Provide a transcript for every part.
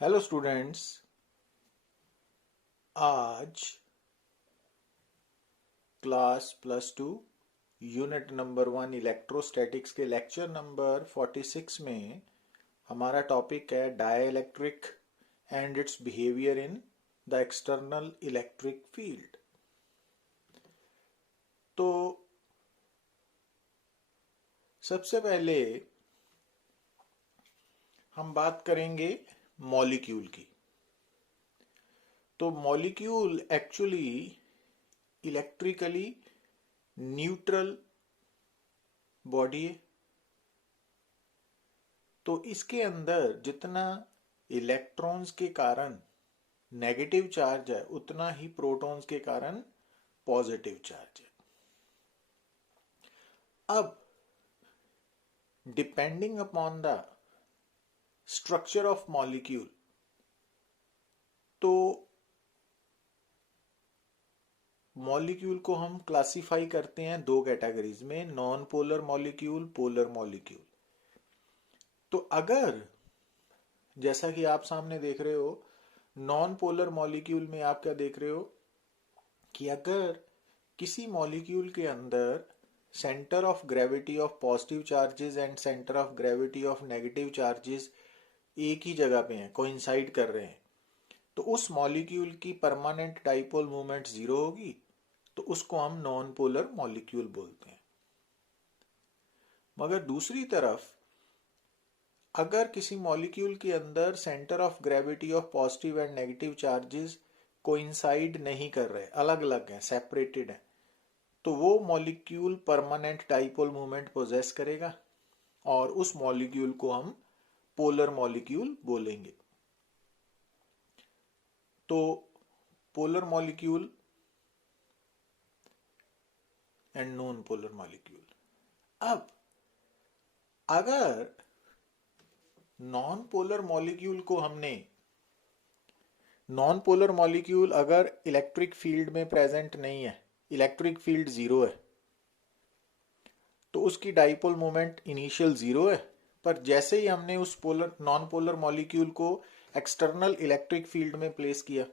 Hello students. आज class +2 unit number 1 electrostatics के lecture number 46 में हमारा टॉपिक है dielectric and it's behaviour in the external electric field. तो सबसे पहले हम बात करेंगे मॉलिक्यूल की। तो molecule actually electrically neutral body है। तो इसके अंदर जितना इलेक्ट्रॉन्स के कारण नेगेटिव चार्ज है उतना ही प्रोटॉन्स के कारण पॉजिटिव चार्ज है। अब depending upon the structure of molecule, तो मॉलिक्यूल को हम क्लासिफाई करते हैं दो कैटेगरीज में, non polar molecule, polar molecule. तो अगर जैसा कि आप सामने देख रहे हो, नॉन पोलर मॉलिक्यूल में आप क्या देख रहे हो कि अगर किसी मॉलिक्यूल के अंदर centre of gravity of positive charges and centre of gravity of negative charges एक ही जगह पे हैं, कोइंसाइड कर रहे हैं, तो उस मॉलिक्यूल की परमानेंट डाइपोल मोमेंट जीरो होगी। तो उसको हम नॉन पोलर मॉलिक्यूल बोलते हैं। मगर दूसरी तरफ अगर किसी मॉलिक्यूल के अंदर centre of gravity of positive and negative charges coincide नहीं कर रहे, अलग अलग हैं, सेपरेटेड हैं, तो वो molecule permanent dipole moment possess करेगा और उस मॉलिक्यूल को हम पोलर मॉलिक्यूल बोलेंगे। तो polar molecule and non polar molecule. अब अगर नॉन पोलर मॉलिक्यूल को हमने, नॉन पोलर मॉलिक्यूल अगर इलेक्ट्रिक फील्ड में प्रेजेंट नहीं है, इलेक्ट्रिक फील्ड जीरो है, तो उसकी डाइपोल मोमेंट इनिशियल जीरो है। पर जैसे ही हमने उस पोलर नॉन पोलर मॉलिक्यूल को एक्सटर्नल इलेक्ट्रिक फील्ड में प्लेस किया,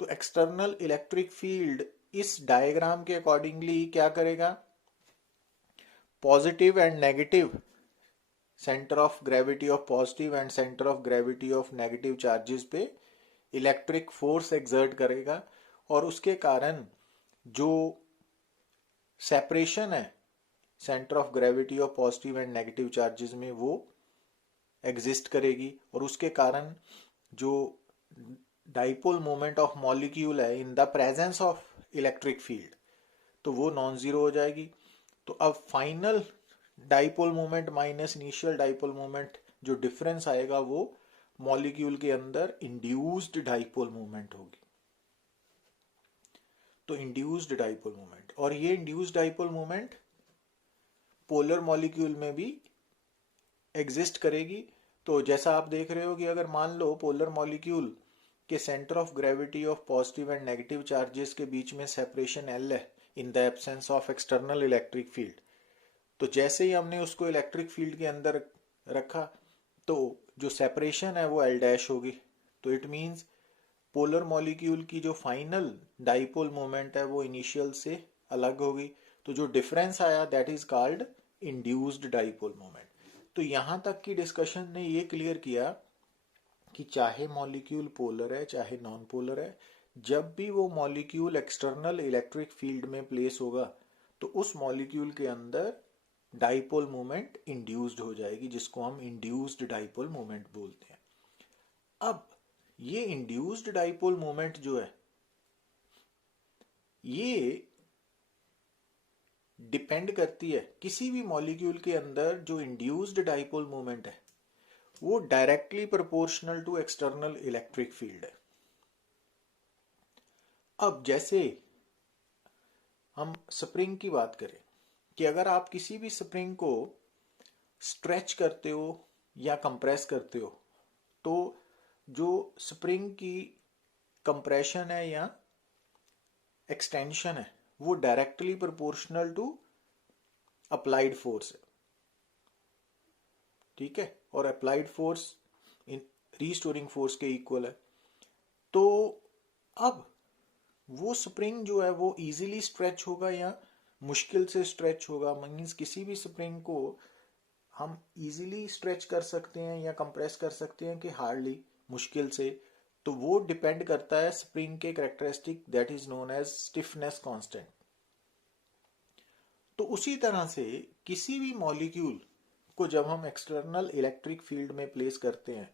तो एक्सटर्नल इलेक्ट्रिक फील्ड इस डायग्राम के अकॉर्डिंगली क्या करेगा, positive and negative centre of gravity of positive and centre of gravity of negative charges पे इलेक्ट्रिक फोर्स एक्सर्ट करेगा, और उसके कारण जो सेपरेशन है centre of gravity of positive and negative charges में वो एग्जिस्ट करेगी, और उसके कारण जो डाइपोल मोमेंट ऑफ मॉलिक्यूल है in the presence of electric field, तो वो नॉन जीरो हो जाएगी। तो अब final dipole moment minus initial dipole moment, जो डिफरेंस आएगा वो मॉलिक्यूल के अंदर इंड्यूस्ड डाइपोल मोमेंट होगी। तो इंड्यूस्ड डाइपोल मोमेंट, और ये induced dipole moment polar molecule में भी एग्जिस्ट करेगी। तो जैसा आप देख रहे हो कि अगर मान लो पोलर मॉलिक्यूल के centre of gravity of positive and negative charges के बीच में सेपरेशन L है इन the absence of external electric field, तो जैसे ही हमने उसको इलेक्ट्रिक फील्ड के अंदर रखा तो जो सेपरेशन है वो L डैश होगी। तो इट मींस पोलर मॉलिक्यूल की जो फाइनल डाइपोल मोमेंट है वो इनिशियल से अलग होगी। तो जो डिफरेंस आया that is called induced dipole moment. तो यहां तक की डिस्कशन ने ये क्लियर किया कि चाहे मॉलिक्यूल पोलर है चाहे नॉन पोलर है, जब भी वो मॉलिक्यूल एक्सटर्नल इलेक्ट्रिक फील्ड में प्लेस होगा तो उस मॉलिक्यूल के अंदर डाइपोल मोमेंट इंड्यूस्ड हो जाएगी, जिसको हम इंड्यूस्ड डाइपोल मोमेंट बोलते हैं। अब ये इंड्यूस्ड डाइपोल मोमेंट जो है ये डिपेंड करती है, किसी भी मॉलिक्यूल के अंदर जो इंड्यूस्ड डाइपोल मोमेंट है वो directly proportional to external electric field है। अब जैसे हम स्प्रिंग की बात करें कि अगर आप किसी भी स्प्रिंग को स्ट्रेच करते हो या कंप्रेस करते हो, तो जो स्प्रिंग की कंप्रेशन है या एक्सटेंशन है वो directly proportional to applied force है, ठीक है। और अप्लाइड फोर्स रीस्टोरिंग फोर्स के इक्वल है। तो अब वो स्प्रिंग जो है वो इजीली स्ट्रेच होगा या मुश्किल से स्ट्रेच होगा? मीन्स किसी भी स्प्रिंग को हम इजीली स्ट्रेच कर सकते हैं या कंप्रेस कर सकते हैं कि हार्डली, मुश्किल से? तो वो डिपेंड करता है स्प्रिंग के characteristic that is known as stiffness constant. तो उसी तरह से किसी भी मॉलिक्यूल को जब हम एक्सटर्नल इलेक्ट्रिक फील्ड में प्लेस करते हैं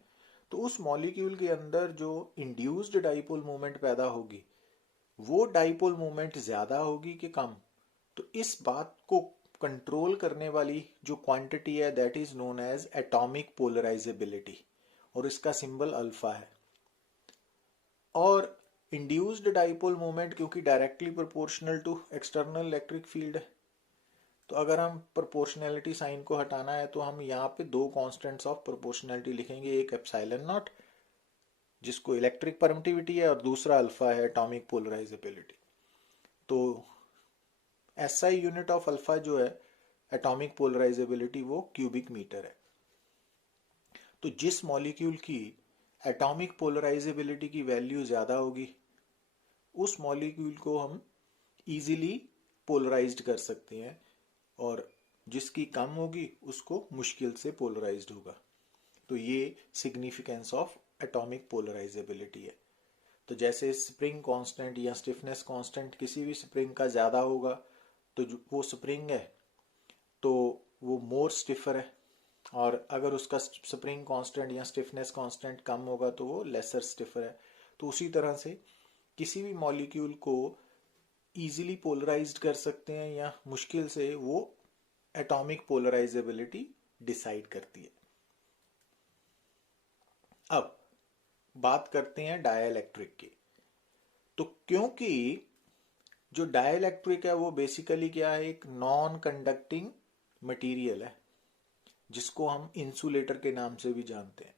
तो उस मॉलिक्यूल के अंदर जो इंड्यूस्ड डाइपोल मोमेंट पैदा होगी वो डाइपोल मोमेंट ज्यादा होगी कि कम? तो इस बात को कंट्रोल करने वाली जो क्वांटिटी है that is known as atomic polarisability, और इसका सिंबल अल्फा है। और इंड्यूस्ड डाइपोल मोमेंट क्योंकि directly proportional to external electric field है, तो अगर हम प्रोपोर्शनैलिटी साइन को हटाना है तो हम यहाँ पे दो कांस्टेंट्स ऑफ प्रोपोर्शनैलिटी लिखेंगे, एक एप्सिलॉन नॉट जिसको इलेक्ट्रिक परमिटिविटी है और दूसरा अल्फा है एटॉमिक पोलराइजेबिलिटी। तो एसआई यूनिट ऑफ अल्फा जो है एटॉमिक पोलराइजेबिलिटी वो क्यूबिक मीटर है। तो जिस मॉलिक्यूल की एटॉमिक पोलराइजेबिलिटी की वैल्यू ज्यादा होगी उस मॉलिक्यूल को हम इजीली पोलराइज्ड कर सकते हैं, और जिसकी कम होगी उसको मुश्किल से पोलराइज्ड होगा। तो ये सिग्निफिकेंस ऑफ एटॉमिक पोलराइजेबिलिटी है। तो जैसे स्प्रिंग कांस्टेंट या स्टिफनेस कांस्टेंट किसी भी स्प्रिंग का ज्यादा होगा तो जो वो स्प्रिंग है तो वो मोर स्टिफर है, और अगर उसका स्प्रिंग कांस्टेंट या स्टिफनेस कांस्टेंट कम होगा तो वो लेसर स्टिफर है। तो उसी तरह से किसी भी मॉलिक्यूल को इजीली पोलराइज्ड कर सकते हैं या मुश्किल से, वो एटॉमिक पोलराइजेबिलिटी डिसाइड करती है। अब बात करते हैं डाइलेक्ट्रिक की। तो क्योंकि जो डाइलेक्ट्रिक है वो बेसिकली क्या है, एक नॉन कंडक्टिंग मटेरियल है जिसको हम इंसुलेटर के नाम से भी जानते हैं।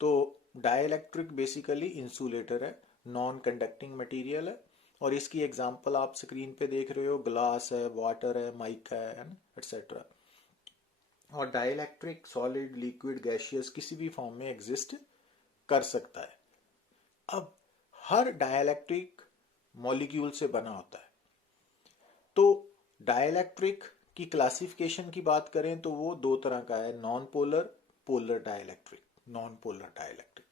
तो डाइलेक्ट्रिक बेसिकली इंसुलेटर है, नॉन कंडक्टिंग मटेरियल है, और इसकी एग्जांपल आप स्क्रीन पे देख रहे हो, ग्लास है, वाटर है, माइका है, एटसेट्रा। और डाइलेक्ट्रिक सॉलिड, लिक्विड, गैसियस किसी भी फॉर्म में एग्जिस्ट कर सकता है। अब हर डाइलेक्ट्रिक मॉलिक्यूल से बना होता है। तो डाइलेक्ट्रिक की क्लासिफिकेशन की बात करें तो वो दो तरह का है, non polar, polar dielectric, non polar dielectric.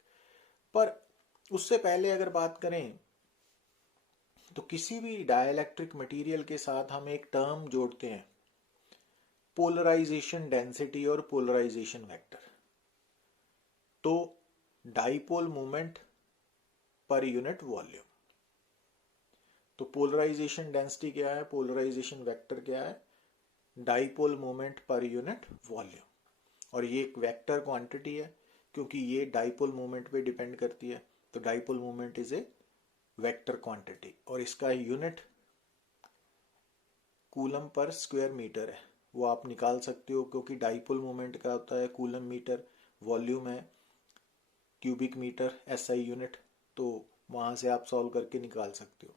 पर उससे पहले अगर बात करें तो किसी भी डाइलेक्ट्रिक मटेरियल के साथ हम एक टर्म जोड़ते हैं, पोलराइजेशन डेंसिटी और पोलराइजेशन वेक्टर। तो dipole moment per unit volume. तो पोलराइजेशन डेंसिटी क्या है, पोलराइजेशन वेक्टर क्या है, dipole moment per unit volume. और ये एक वेक्टर क्वांटिटी है क्योंकि ये डाइपोल मोमेंट पे डिपेंड करती है। तो dipole moment is a vector quantity, और इसका unit coulomb per square metre है, वो आप निकाल सकते हो क्योंकि डाइपोल मोमेंट का होता है कूलम मीटर, वॉल्यूम है क्यूबिक मीटर, एसआई यूनिट। तो वहां से आप सॉल्व करके निकाल सकते हो।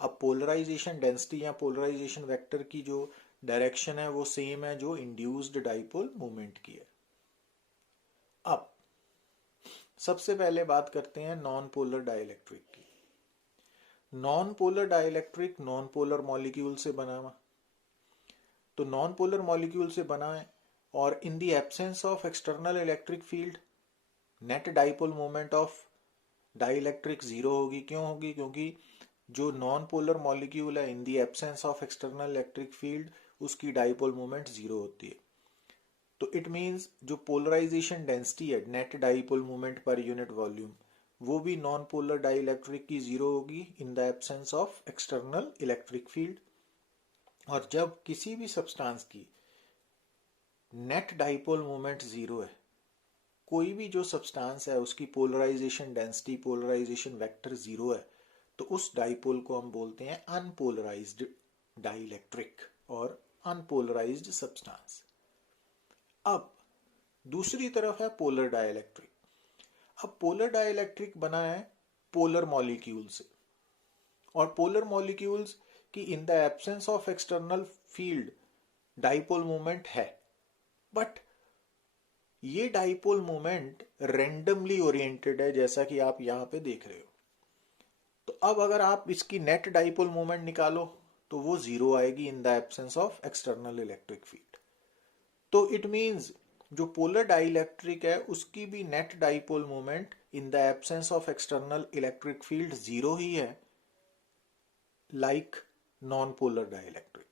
अब पोलराइजेशन डेंसिटी या पोलराइजेशन वेक्टर की जो डायरेक्शन है वो सेम है जो इंड्यूस्ड डाइपोल मोमेंट की है। अब सबसे पहले बात करते हैं नॉन पोलर डाइलेक्ट्रिक की। Non polar dielectric non polar molecule से बना हुआ। तो नॉन पोलर मॉलिक्यूल से बना है, और इन the absence of external electric field net dipole moment of dielectric zero होगी। क्यों होगी? क्योंकि जो नॉन पोलर मॉलिक्यूल है इन the absence of external electric field उसकी डाइपोल मोमेंट जीरो होती है। तो इट मींस जो पोलराइजेशन डेंसिटी है, net dipole moment per unit volume, वो भी नॉन पोलर डाइलेक्ट्रिक की जीरो होगी इन the absence of external electric field. और जब किसी भी सब्सटेंस की नेट डाइपोल मोमेंट जीरो है, कोई भी जो सब्सटेंस है उसकी polarisation density, polarisation vector zero है, तो उस डाइपोल को हम बोलते हैं अनपोलराइज्ड डाइलेक्ट्रिक और अनपोलराइज्ड सब्सटेंस। अब दूसरी तरफ है पोलर डाइलेक्ट्रिक। अब पोलर डाइलेक्ट्रिक बना है पोलर मॉलिक्यूल से, और पोलर मॉलिक्यूल्स की in the absence of external field dipole moment है, बट ये डाइपोल मोमेंट रेंडमली ओरिएंटेड है, जैसा कि आप यहां पे देख रहे हो। तो अब अगर आप इसकी नेट डाइपोल मोमेंट निकालो तो वो जीरो आएगी in the absence of external electric field. तो इट मींस जो पोलर डाइइलेक्ट्रिक है उसकी भी net dipole moment in the absence of external electric field zero ही है, लाइक नॉन पोलर डाइइलेक्ट्रिक।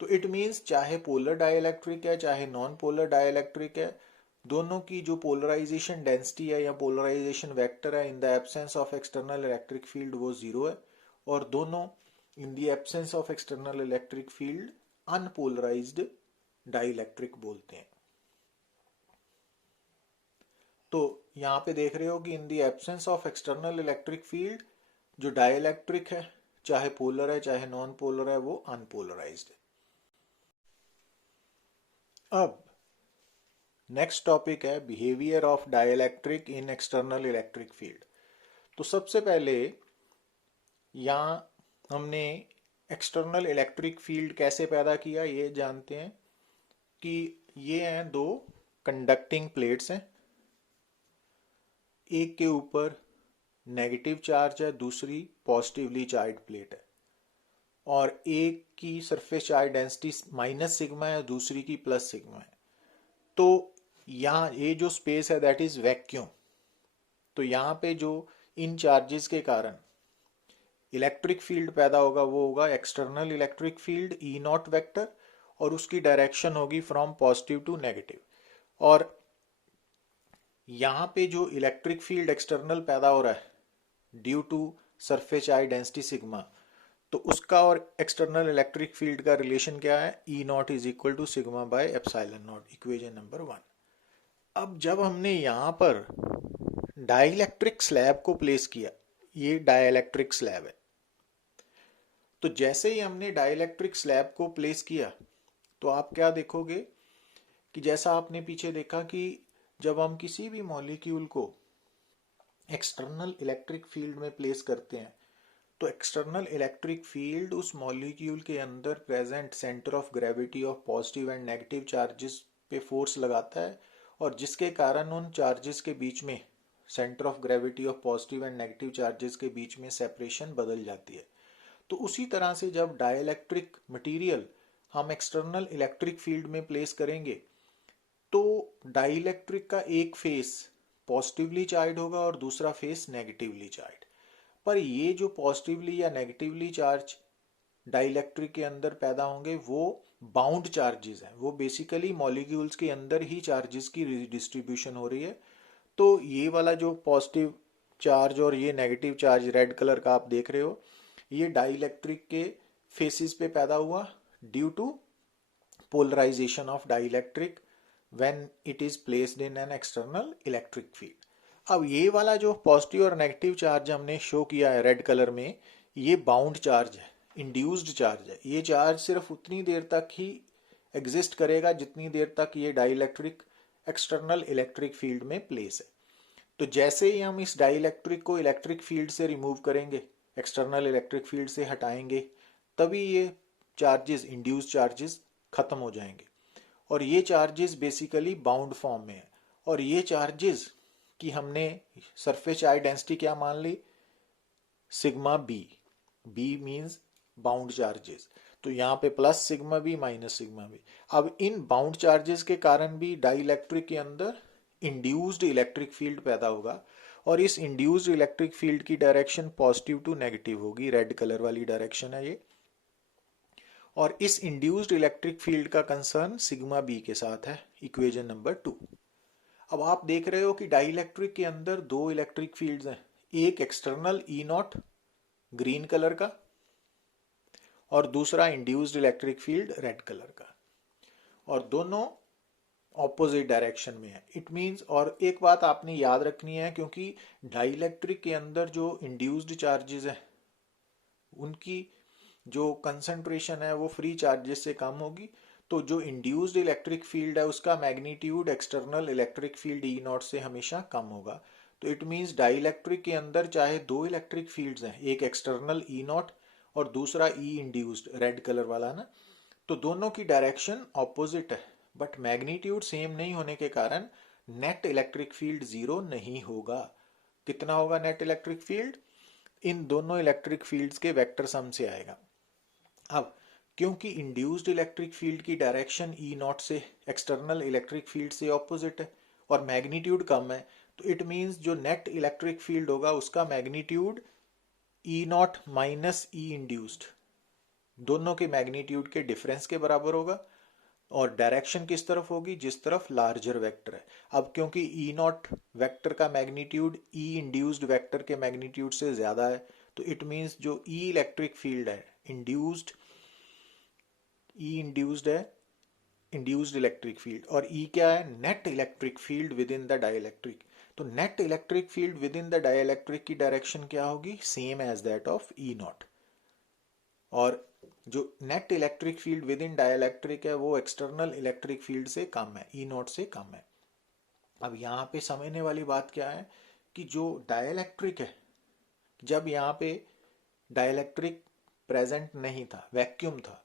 तो इट मींस चाहे पोलर डाइइलेक्ट्रिक है चाहे नॉन पोलर डाइइलेक्ट्रिक है, दोनों की जो पोलराइजेशन डेंसिटी है या पोलराइजेशन वेक्टर है इन the absence of external electric field वो जीरो है, और दोनों इन the absence of external electric field unpolarised dielectric बोलते हैं। तो यहां पे देख रहे हो कि इन the absence of external electric field जो डाइइलेक्ट्रिक है, चाहे पोलर है चाहे नॉन पोलर है, वो अनपोलराइज्ड है। अब नेक्स्ट टॉपिक है behaviour of dielectric in external electric field. तो सबसे पहले यहां हमने एक्सटर्नल इलेक्ट्रिक फील्ड कैसे पैदा किया ये जानते हैं कि ये हैं दो कंडक्टिंग प्लेट्स हैं, एक के ऊपर नेगेटिव चार्ज है, दूसरी पॉजिटिवली चार्ज प्लेट है, और एक की surface charge density minus sigma है, दूसरी की प्लस सिग्मा है। तो यहाँ ये जो स्पेस है दैट इज वैक्यूम। तो यहाँ पे जो इन चार्जेस के कारण इलेक्ट्रिक फील्ड पैदा होगा वो होगा external electric field E naught vector, और उसकी डायरेक्शन होगी फ्रॉम पॉजिटिव टू नेगेटिव। और यहाँ पे जो इलेक्ट्रिक फील्ड एक्सटर्नल पैदा हो रहा है due to surface charge density sigma, तो उसका और एक्सटर्नल इलेक्ट्रिक फील्ड का रिलेशन क्या है, E naught is equal to sigma by epsilon naught, equation number 1। अब जब हमने यहाँ पर डाइइलेक्ट्रिक स्लैब को प्लेस किया, ये डाइइलेक्ट्रिक स्लैब है, तो जैसे ही हमने डाइइलेक्ट्रिक स्लैब को प्लेस किया तो आप क्या देखोगे कि जैसा आपने पीछे देखा कि जब हम किसी भी मॉलिक्यूल को एक्सटर्नल इलेक्ट्रिक फील्ड में प्लेस करते हैं तो एक्सटर्नल इलेक्ट्रिक फील्ड उस मॉलिक्यूल के अंदर present centre of gravity of positive and negative charges पे फोर्स लगाता है, और जिसके कारण उन चार्जेस के बीच में centre of gravity of positive and negative charges के बीच में सेपरेशन बदल जाती है। तो उसी तरह से जब डाइइलेक्ट्रिक मटेरियल हम एक्सटर्नल इलेक्ट्रिक फील्ड में प्लेस करेंगे तो डाइइलेक्ट्रिक का एक फेस पॉजिटिवली चार्ज होगा और दूसरा फेस नेगेटिवली चार्ज। पर ये जो पॉजिटिवली या नेगेटिवली चार्ज डाइइलेक्ट्रिक के अंदर पैदा होंगे वो बाउंड चार्जेस हैं, वो बेसिकली मॉलिक्यूल्स के अंदर ही चार्जेस की डिस्ट्रीब्यूशन हो रही है। तो ये वाला जो पॉजिटिव चार्ज और ये नेगेटिव चार्ज रेड कलर का आप देख रहे हो, ये डाइइलेक्ट्रिक के फेसेस पे पैदा हुआ due to polarisation of dielectric when it is placed in an external electric field. अब ये वाला जो पॉजिटिव और नेगेटिव चार्ज हमने शो किया है रेड कलर में, ये बाउंड चार्ज है, इंड्यूस्ड चार्ज है। ये चार्ज सिर्फ उतनी देर तक ही एग्जिस्ट करेगा जितनी देर तक ये डाइइलेक्ट्रिक एक्सटर्नल इलेक्ट्रिक फील्ड में प्लेस है। तो जैसे ही हम इस डाइइलेक्ट्रिक को इलेक्ट्रिक फील्ड से रिमूव करेंगे, एक्सटर्नल इलेक्ट्रिक फील्ड से हटाएंगे, तभी ये चार्जेस इंड्यूस्ड चार्जेस खत्म हो जाएंगे। और ये चार्जेस बेसिकली बाउंड फॉर्म में है, और ये चार्जेस की हमने सरफेस चार्ज डेंसिटी क्या मान ली, sigma B. B means bound charges, तो यहाँ पे plus sigma B minus sigma B. अब इन बाउंड चार्जेस के कारण भी डाइइलेक्ट्रिक के अंदर इंड्यूस्ड इलेक्ट्रिक फील्ड पैदा होगा, और इस इंड्यूस्ड इलेक्ट्रिक फील्ड की डायरेक्शन पॉजिटिव टू नेगेटिव होगी, रेड कलर वाली डायरेक्शन है ये। और इस इंड्यूस्ड इलेक्ट्रिक फील्ड का कंसर्न सिग्मा बी के साथ है, इक्वेशन नंबर 2। अब आप देख रहे हो कि डाइइलेक्ट्रिक के अंदर दो इलेक्ट्रिक फील्ड्स हैं, एक external E not green colour का और दूसरा induced electric field red colour का, और दोनों ऑपोजिट डायरेक्शन में है। इट मींस, और एक बात आपने याद रखनी है, क्योंकि डाइइलेक्ट्रिक के अंदर जो इंड्यूस्ड चार्जेस हैं उनकी जो कंसंट्रेशन है वो फ्री चार्जेस से कम होगी, तो जो इंड्यूस्ड इलेक्ट्रिक फील्ड है उसका magnitude external electric field E naught से हमेशा कम होगा। तो इट मींस डाइइलेक्ट्रिक के अंदर चाहे दो इलेक्ट्रिक फील्ड्स हैं, एक एक्सटर्नल ई नॉट और दूसरा ई इंड्यूस्ड रेड कलर वाला ना, तो दोनों की डायरेक्शन ऑपोजिट है, बट मैग्नीट्यूड सेम नहीं होने के कारण नेट इलेक्ट्रिक फील्ड जीरो नहीं होगा। कितना होगा नेट इलेक्ट्रिक फील्ड? इन दोनों इलेक्ट्रिक फील्ड्स के वेक्टर सम से आएगा। अब क्योंकि इंड्यूस्ड इलेक्ट्रिक फील्ड की डायरेक्शन ई नॉट से एक्सटर्नल इलेक्ट्रिक फील्ड से ऑपोजिट है और मैग्नीट्यूड कम है, तो इट मीन्स जो नेट इलेक्ट्रिक फील्ड होगा उसका magnitude E naught minus E induced, दोनों के मैग्नीट्यूड के डिफरेंस के बराबर होगा। और डायरेक्शन किस तरफ होगी? जिस तरफ लार्जर वेक्टर है। अब क्योंकि ई नॉट वेक्टर का मैग्नीट्यूड ई इंड्यूस्ड वेक्टर के मैग्नीट्यूड से ज्यादा है, तो इट मीन्स जो ई इलेक्ट्रिक फील्ड है इंड्यूस्ड, ई इंड्यूस्ड है इंड्यूस्ड इलेक्ट्रिक फील्ड, और ई क्या है? Net electric field within the dielectric. तो net electric field within the dielectric की डायरेक्शन क्या होगी? Same as that of E naught. और जो net electric field within dielectric है वो एक्सटर्नल इलेक्ट्रिक फील्ड से कम है, ई नॉट से कम है। अब यहाँ पे समझने वाली बात क्या है कि जो डाइलेक्ट्रिक है, जब यहाँ पे डाइलेक्ट्रिक प्रेजेंट नहीं था, वैक्यूम था,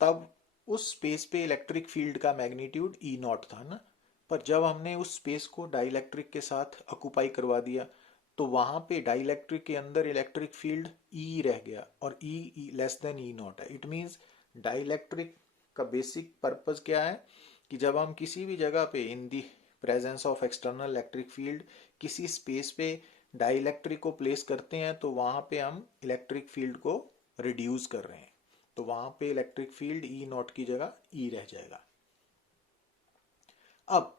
तब उस स्पेस पे इलेक्ट्रिक फील्ड का मैग्नीट्यूड ई नॉट था ना। पर जब हमने उस स्पेस को डाइलेक्ट्रिक के साथ ऑक्यूपाई करवा दिया तो वहां पे डाइलेक्ट्रिक के अंदर इलेक्ट्रिक फील्ड ई रह गया और E less than E naught है। इट मींस डाइलेक्ट्रिक का बेसिक पर्पस क्या है कि जब हम किसी भी जगह पे in the presence of external electric field किसी स्पेस पे डाइलेक्ट्रिक को प्लेस करते हैं तो वहां पे हम इलेक्ट्रिक फील्ड को रिड्यूस कर रहे हैं, तो वहां पे इलेक्ट्रिक फील्ड ई नॉट की जगह ई रह जाएगा। अब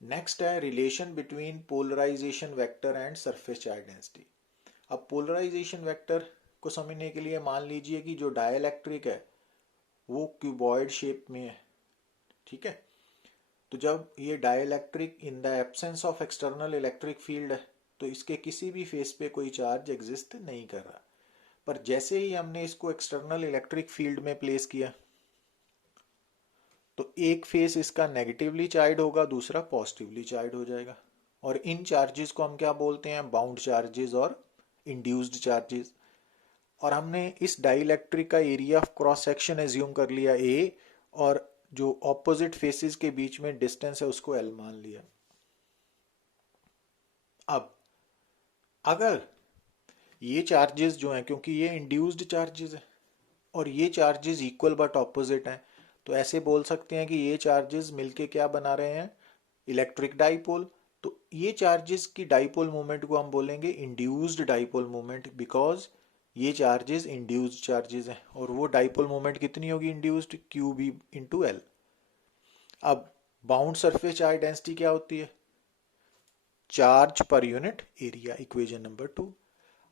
नेक्स्ट है relation between polarisation vector and surface charge density. अब पोलराइजेशन वेक्टर को समझने के लिए मान लीजिए कि जो डाइलेक्ट्रिक है वो क्यूबॉइड शेप में है, ठीक है। तो जब ये dielectric in the absence of external electric field है तो इसके किसी भी फेस पे कोई चार्ज एग्जिस्ट नहीं कर रहा। पर जैसे ही हमने इसको एक्सटर्नल इलेक्ट्रिक फील्ड में प्लेस किया तो एक फेस इसका नेगेटिवली चार्ज होगा, दूसरा पॉजिटिवली चार्ज हो जाएगा। और इन चार्जेस को हम क्या बोलते हैं? बाउंड चार्जेस और इंड्यूस्ड चार्जेस। और हमने इस डाइलेक्ट्रिक का area of cross section assume कर लिया ए, और जो ऑपोजिट फेसेस के बीच में डिस्टेंस है उसको एल मान लिया। अब अगर ये चार्जेस जो हैं, क्योंकि ये इंड्यूस्ड चार्जेस है और ये चार्जेस इक्वल बट ऑपोजिट हैं, तो ऐसे बोल सकते हैं कि ये चार्जेस मिलके क्या बना रहे हैं? Electric dipole. तो ये चार्जेस की डाइपोल मोमेंट को हम बोलेंगे इंड्यूस्ड डाइपोल मोमेंट, बिकॉज ये चार्जेस इंड्यूस्ड चार्जेस हैं। और वो डाइपोल मोमेंट कितनी होगी induced? Q B into L. अब बाउंड सरफेस चार्ज डेंसिटी क्या होती है? Charge per unit area, equation number 2।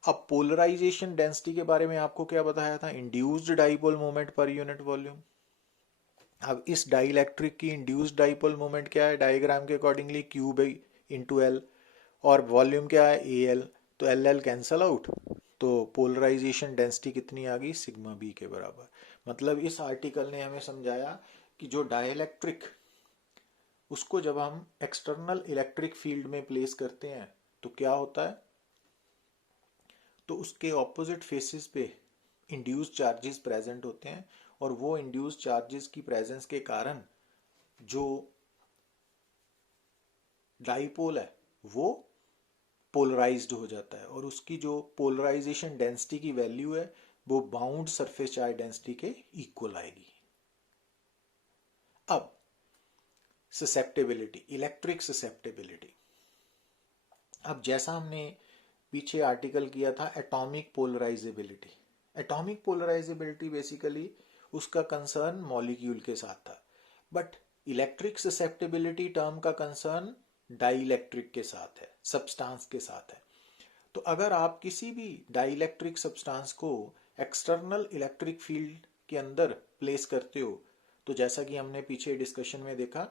अब पोलराइजेशन डेंसिटी के बारे में आपको क्या बताया था? Induced dipole moment per unit volume. अब इस डाइलेक्ट्रिक की इंड्यूस्ड डाइपोल मोमेंट क्या है? डायग्राम के accordingly Q by into L, और वॉल्यूम क्या है? A L. तो एल एल कैंसल आउट, तो पोलराइजेशन डेंसिटी कितनी आ गई? सिग्मा बी के बराबर। मतलब इस आर्टिकल ने हमें समझाया कि जो डाइलेक्ट्रिक, उसको जब हम एक्सटर्नल इलेक्ट्रिक फील्ड में प्लेस करते हैं तो क्या होता है? तो उसके ऑपोजिट फेसेस पे इंड्यूस्ड चार्जेस प्रेजेंट होते हैं, और वो इंड्यूस्ड चार्जेस की प्रेजेंस के कारण जो डाइपोल है वो पोलराइज्ड हो जाता है, और उसकी जो पोलराइजेशन डेंसिटी की वैल्यू है वो बाउंड सरफेस चार्ज डेंसिटी के इक्वल आएगी। अब ससेप्टेबिलिटी, इलेक्ट्रिक ससेप्टेबिलिटी। अब जैसा हमने पीछे आर्टिकल किया था atomic polarisability, atomic polarisability basically उसका कंसर्न मॉलिक्यूल के साथ था, बट इलेक्ट्रिक ससेप्टेबिलिटी टर्म का कंसर्न डाइलेक्ट्रिक के साथ है, सब्सटेंस के साथ है। तो अगर आप किसी भी डाइलेक्ट्रिक सब्सटेंस को एक्सटर्नल इलेक्ट्रिक फील्ड के अंदर प्लेस करते हो, तो जैसा कि हमने पीछे डिस्कशन में देखा,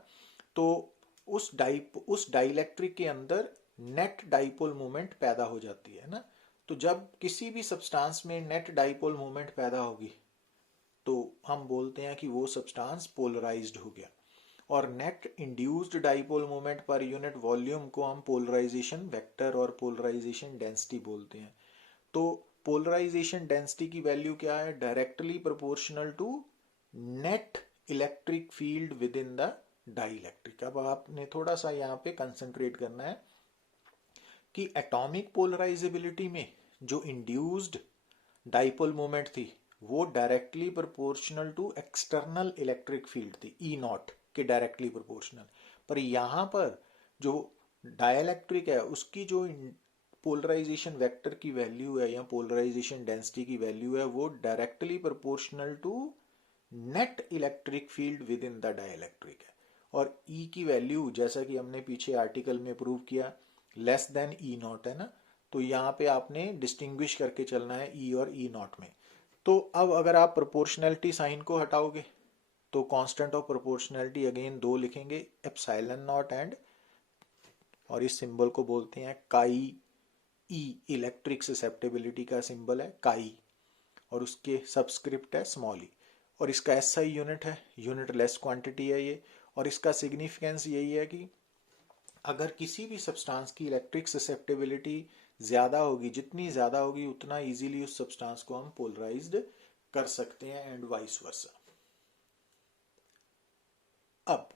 तो उस डाइलेक्ट्रिक के अंदर नेट डाइपोल मोमेंट पैदा हो जाती है ना। तो जब किसी भी सब्सटेंस में नेट डाइपोल मोमेंट पैदा होगी तो हम बोलते हैं कि वो सब्सटेंस पोलराइज्ड हो गया। और net induced dipole moment per unit volume को हम पोलराइजेशन वेक्टर और पोलराइजेशन डेंसिटी बोलते हैं। तो पोलराइजेशन डेंसिटी की वैल्यू क्या है? Directly proportional to net electric field within the dielectric. अब आपने थोड़ा सा यहाँ पे कंसंट्रेट करना है कि एटॉमिक पोलराइजेबिलिटी में जो इंड्यूस्ड डाइपोल मोमेंट थी वो directly proportional to external electric field थी, E naught K directly proportional. पर यहाँ पर जो डाइलेक्ट्रिक है उसकी जो पोलराइजेशन वेक्टर की वैल्यू है या पोलराइजेशन डेंसिटी की वैल्यू है वो directly proportional to net electric field within the dielectric है। और ई की वैल्यू जैसा कि हमने पीछे आर्टिकल में प्रूव किया लेस देन ई नॉट है ना, तो यहाँ पे आपने डिस्टिंग्विश करके चलना है ई और ई नॉट में। तो अब अगर आप प्रोपोर्शनैलिटी साइन को हटाओगे तो कांस्टेंट ऑफ प्रोपोर्शनैलिटी अगेन दो लिखेंगे, एप्सिलॉन नॉट एंड, और इस सिंबल को बोलते हैं काई ई, इलेक्ट्रिक ससेप्टेबिलिटी का सिंबल है काई और उसके सबस्क्रिप्ट है स्मॉल ई, और इसका एसआई यूनिट है, यूनिट लेस क्वांटिटी है ये। और इसका सिग्निफिकेंस यही है कि अगर किसी भी सब्सटेंस की इलेक्ट्रिक ससेप्टेबिलिटी ज्यादा होगी, जितनी ज्यादा होगी उतना इजीली उस सब्सटेंस को हम पोलराइज्ड कर सकते हैं एंड वाइस वर्सा। अब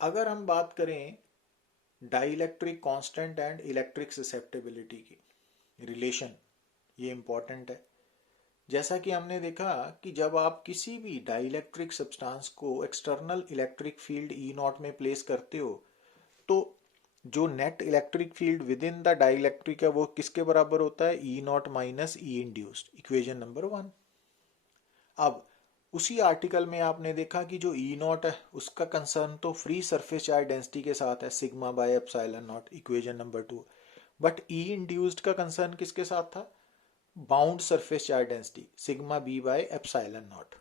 अगर हम बात करें dielectric constant and electric susceptibility की रिलेशन, ये इंपॉर्टेंट है। जैसा कि हमने देखा कि जब आप किसी भी डाइलेक्ट्रिक सब्सटेंस को external electric field E naught में प्लेस करते हो तो जो net electric field within the dielectric है वो किसके बराबर होता है, E naught minus E induced, equation number 1। अब उसी आर्टिकल में आपने देखा कि जो ई नॉट है उसका कंसर्न तो फ्री सरफेस चार्ज डेंसिटी के साथ है, sigma by epsilon naught, equation number 2। But E induced का कंसर्न किसके साथ था, bound surface charge density, sigma B by epsilon naught.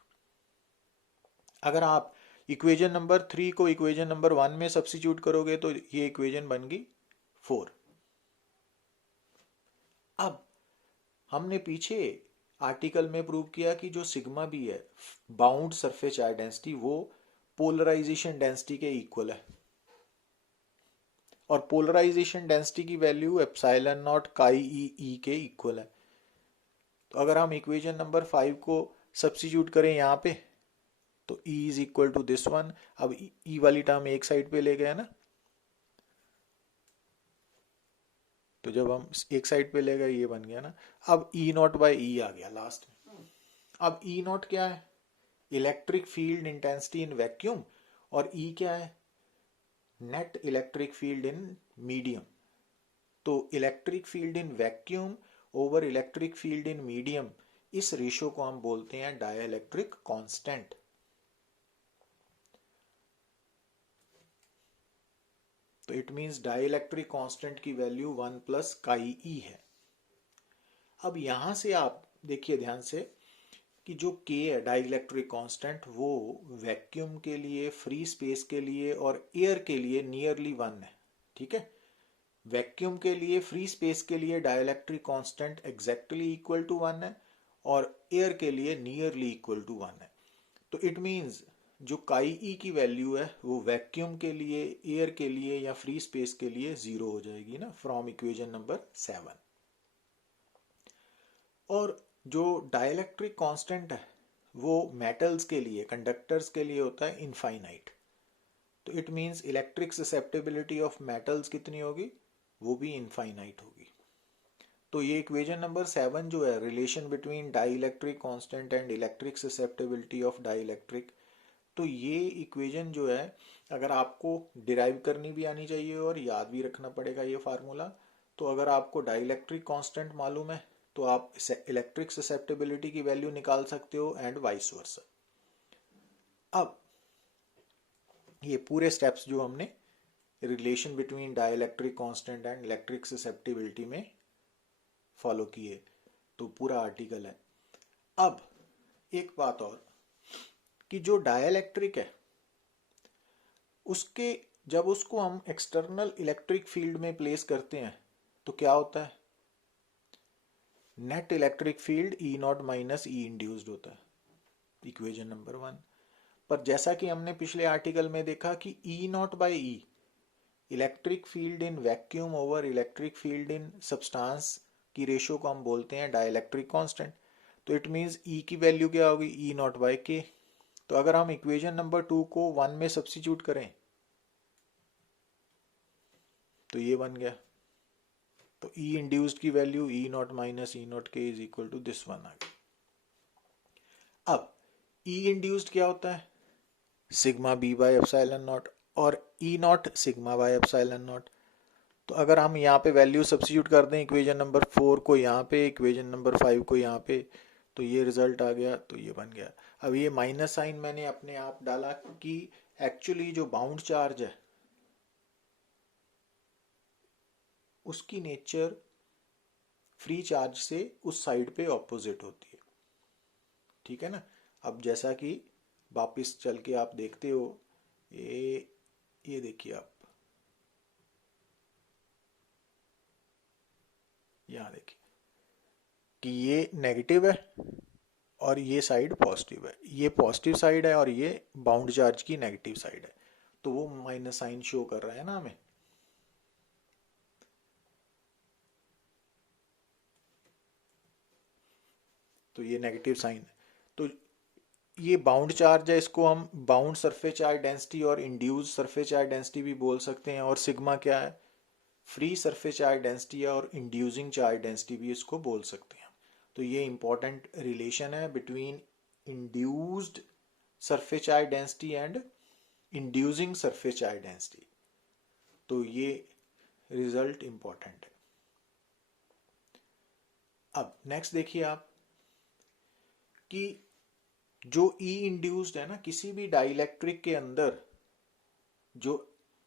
अगर आप इक्वेशन नंबर 3 को इक्वेशन नंबर 1 में सब्स्टिट्यूट करोगे तो ये इक्वेशन बन गई 4। अब हमने पीछे आर्टिकल में प्रूव किया कि जो सिग्मा बी है बाउंड सरफेस चार्ज डेंसिटी वो पोलराइजेशन डेंसिटी के इक्वल है, और पोलराइजेशन डेंसिटी की वैल्यू एप्सिलॉन नॉट काई ई के इक्वल है। तो अगर हम इक्वेशन नंबर 5 को सब्स्टिट्यूट करें यहाँ पे तो E is equal to this one. अब E वाली टर्म एक साइड पे ले गए ना, तो जब हम एक साइड पे ले गए ये बन गया ना। अब E नॉट बाय E आ गया लास्ट में। अब E नॉट क्या है, electric field intensity in vacuum, और E क्या है, net electric field in medium. तो electric field in vacuum over electric field in medium, इस रेशियो को हम बोलते हैं डाइलेक्ट्रिक कांस्टेंट। तो इट मींस डाइलेक्ट्रिक कांस्टेंट की वैल्यू 1 प्लस काई ई है। अब यहां से आप देखिए ध्यान से कि जो K है डाइलेक्ट्रिक कांस्टेंट वो वैक्यूम के लिए, फ्री स्पेस के लिए और एयर के लिए नियरली 1 है, ठीक है। वैक्यूम के लिए, फ्री स्पेस के लिए dielectric constant exactly equal to 1 है और एयर के लिए नियरली इक्वल टू 1 है। तो इट मींस जो काई ई की वैल्यू है वो वैक्यूम के लिए, एयर के लिए या फ्री स्पेस के लिए 0 हो जाएगी ना, फ्रॉम इक्वेशन नंबर 7। और जो डाइलेक्ट्रिक कांस्टेंट है वो मेटल्स के लिए, कंडक्टर्स के लिए होता है इनफाइनाइट। तो it means electric susceptibility of metals कितनी होगी, वो भी इनफाइनाइट होगी। तो ये इक्वेशन नंबर 7 जो है, relation between dielectric constant and electric susceptibility of dielectric, तो ये इक्वेशन जो है अगर आपको डिराइव करनी भी आनी चाहिए और याद भी रखना पड़ेगा ये फार्मूला। तो अगर आपको डाइलेक्ट्रिक कांस्टेंट मालूम है तो आप इलेक्ट्रिक ससेप्टेबिलिटी की वैल्यू निकाल सकते हो एंड वाइस वर्सा। अब ये पूरे स्टेप्स जो हमने relation between dielectric constant and electric susceptibility में फॉलो किए, तो पूरा आर्टिकल है। अब एक बात और कि जो डाइलेक्ट्रिक है उसके जब उसको हम एक्सटर्नल इलेक्ट्रिक फील्ड में प्लेस करते हैं तो क्या होता है, net electric field E naught minus E induced होता है, इक्वेशन नंबर 1। पर जैसा कि हमने पिछले आर्टिकल में देखा कि E naught by E, electric field in vacuum over electric field in substance की रेशियो को हम बोलते हैं डाइलेक्ट्रिक कांस्टेंट। तो इट मींस ई की वैल्यू क्या होगी, ई नॉट बाय के। तो अगर हम इक्वेशन नंबर 2 को 1 में सब्स्टिट्यूट करें तो ये बन गया। तो ई इंड्यूस्ड की value E naught minus E naught K is equal to this one आ गया। अब ई इंड्यूस्ड क्या होता है? Sigma B by epsilon naught, और E naught sigma by epsilon naught. तो अगर हम यहाँ पे वैल्यू सब्स्टिट्यूट कर दें इक्वेशन नंबर 4 को यहाँ पे, इक्वेशन नंबर 5 को यहाँ पे, तो ये रिजल्ट आ गया, तो ये बन गया। अब ये माइनस साइन मैंने अपने आप डाला कि एक्चुअली जो बाउंड चार्ज है उसकी नेचर फ्री चार्ज से उस साइड पे ऑपोजिट होती है, ठीक है ना। अब जैसा कि वापिस चल के आप देखते हो, ये देखिए आप यहाँ देखिए कि ये नेगेटिव है और ये साइड पॉजिटिव है, ये पॉजिटिव साइड है और ये बाउंड चार्ज की नेगेटिव साइड है, तो वो माइनस साइन शो कर रहा है ना हमें। तो ये नेगेटिव साइन है, तो ये बाउंड चार्ज है, इसको हम बाउंड सरफेस चार्ज डेंसिटी और इंड्यूस्ड सरफेस चार्ज डेंसिटी भी बोल सकते हैं। और सिग्मा क्या है? फ्री सरफेस चार्ज डेंसिटी है, और इंड्यूसिंग चार्ज डेंसिटी भी इसको बोल सकते हैं। तो ये इंपॉर्टेंट रिलेशन है between induced surface charge density and inducing surface charge density. तो ये रिजल्ट इंपॉर्टेंट है। अब नेक्स्ट देखिए आप कि जो ई इंड्यूस्ड है ना, किसी भी डाइलेक्ट्रिक के अंदर जो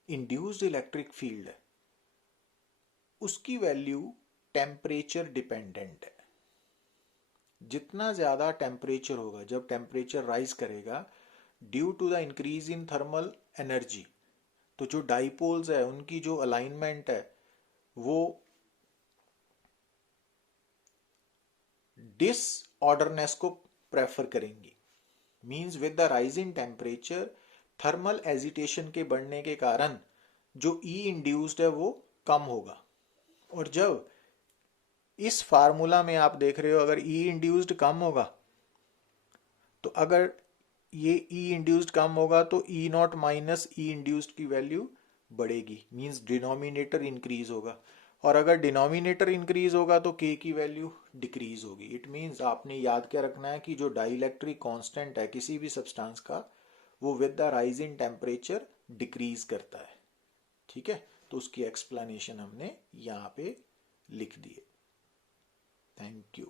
इंड्यूस्ड इलेक्ट्रिक फील्ड है उसकी वैल्यू टेम्परेचर डिपेंडेंट है। जितना ज्यादा टेम्परेचर होगा, जब टेम्परेचर राइज करेगा due to the increase in thermal energy, तो जो डाइपोल्स है उनकी जो अलाइनमेंट है वो डिसऑर्डरनेस को प्रेफर करेंगी। Means with the rise in temperature thermal agitation के बढ़ने के कारण जो ई इंड्यूस्ड है वो कम होगा। और जब इस फार्मूला में आप देख रहे हो अगर ई इंड्यूस्ड कम होगा, तो अगर ये ई इंड्यूस्ड कम होगा तो ई नॉट माइनस ई इंड्यूस्ड की वैल्यू बढ़ेगी, मीन्स डिनोमिनेटर इंक्रीज होगा। और अगर डिनोमिनेटर इंक्रीज होगा तो के की वैल्यू डिक्रीज होगी। इट मीन्स आपने याद क्या रखना है कि जो डाइलेक्ट्रिक कांस्टेंट है किसी भी सब्सटेंस का, वो with the rise in temperature decrease करता है, ठीक है। तो उसकी एक्सप्लेनेशन हमने यहाँ पे लिख दी है। Thank you.